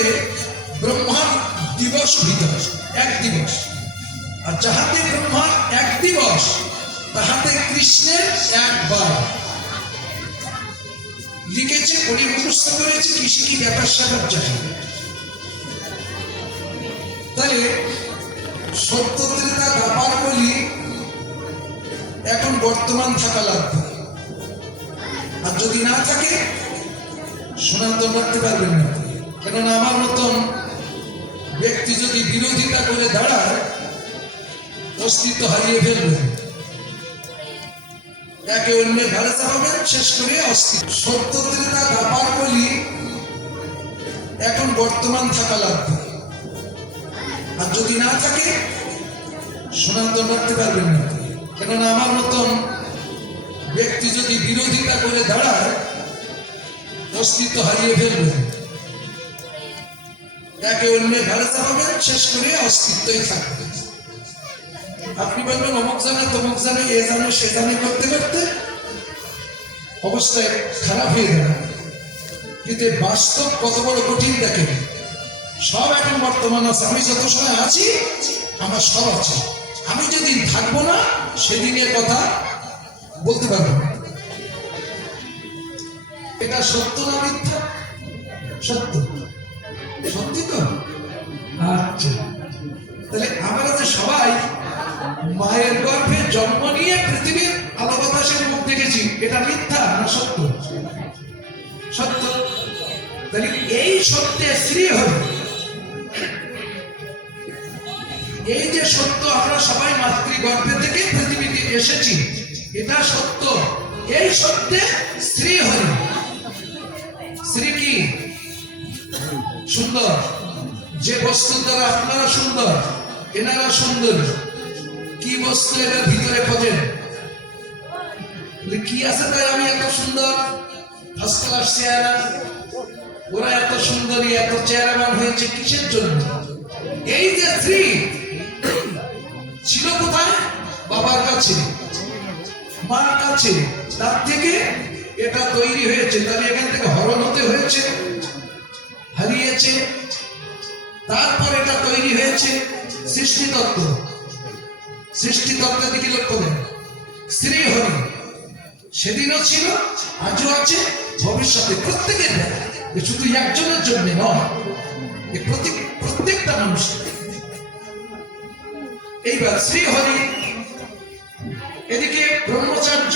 বলে ব্রহ্মার দিবস দিবস এক দিবস। আর যাহাতে ব্রহ্মার এক দিবস, তাহাতে কৃষ্ণের একবার লিখেছে উনি মুখস্থ করেছে, কি ব্যাপার স্যাপার জানে তাহলে বলি, এখন বর্তমান থাকা লাগবে। আর যদি না থাকে সনাতন রাখতে পারবেন না। কেননা আমার মতন ব্যক্তি যদি বিরোধিতা করে দাঁড়ায়, অস্তিত্ব হারিয়ে ফেলবে। একে অন্যের শেষ করে বলি, এখন বর্তমান থাকা লাগবে। আর যদি না থাকে সনাতন রাখতে পারবেন না। কেননা আমার মতন ব্যক্তি যদি বিরোধিতা করে দাঁড়ায়, অস্তিত্ব হারিয়ে ফেলবে। একে অন্যের ঘাড়ে চাপাবেন শেষ করে অস্তিত্বই থাকবে। আপনি বলবেন, অমুক জানে, তমুক জানে, এ জানে, সে জানে, করতে করতে অবস্থায় খারাপ হয়ে গেল। কিন্তু বাস্তব কত বড় কঠিন দেখেন। সব এখন বর্তমান আছে। আমি যত সময় আছি, আমার সব আছে। আমি যেদিন থাকব না, সেদিনের কথা বলতে পারব না। এটা সত্য না মিথ্যা? সত্য। সত্যি তো? আচ্ছা। তাহলে আমরা যে সবাই মায়ের গর্ভে জন্ম নিয়ে পৃথিবীর আলো বাতাসের মুখ দেখেছি। এটা মিথ্যা না সত্য? সত্য? তাহলে এই সত্যে স্ত্রী হবে। এই যে সত্য আমরা সবাই মাতৃগর্ভে থেকে পৃথিবীতে এসেছি, এটা সত্য। এই সত্যে স্ত্রী হল সুন্দর। যে বস্তুর দ্বারা আপনারা সুন্দর, এনারা সুন্দর। কি বস্তু এবার ভিতরে খোঁজেন কি আছে তাই আমি এত সুন্দর? ফার্স্ট ক্লাস চেহারা। ওরা এত সুন্দরী, এত হয়েছে কিসের জন্য? এই যে ছিল কোথায়? বাবার কাছে। মার কাছে। তার থেকে এটা তৈরি হয়েছে। তাহলে এখান থেকে হরণ হয়েছে সৃষ্টিতত্ত্ব। সৃষ্টিতত্ত্বের দিকে লক্ষ্য দেন স্ত্রী হরি। সেদিনও ছিল, আজও আছে, ভবিষ্যতে প্রত্যেকের শুধু একজনের জন্য নয় প্রত্যেকটা মানুষ এইবার শ্রী হরি, এদিকে ব্রহ্মচার্য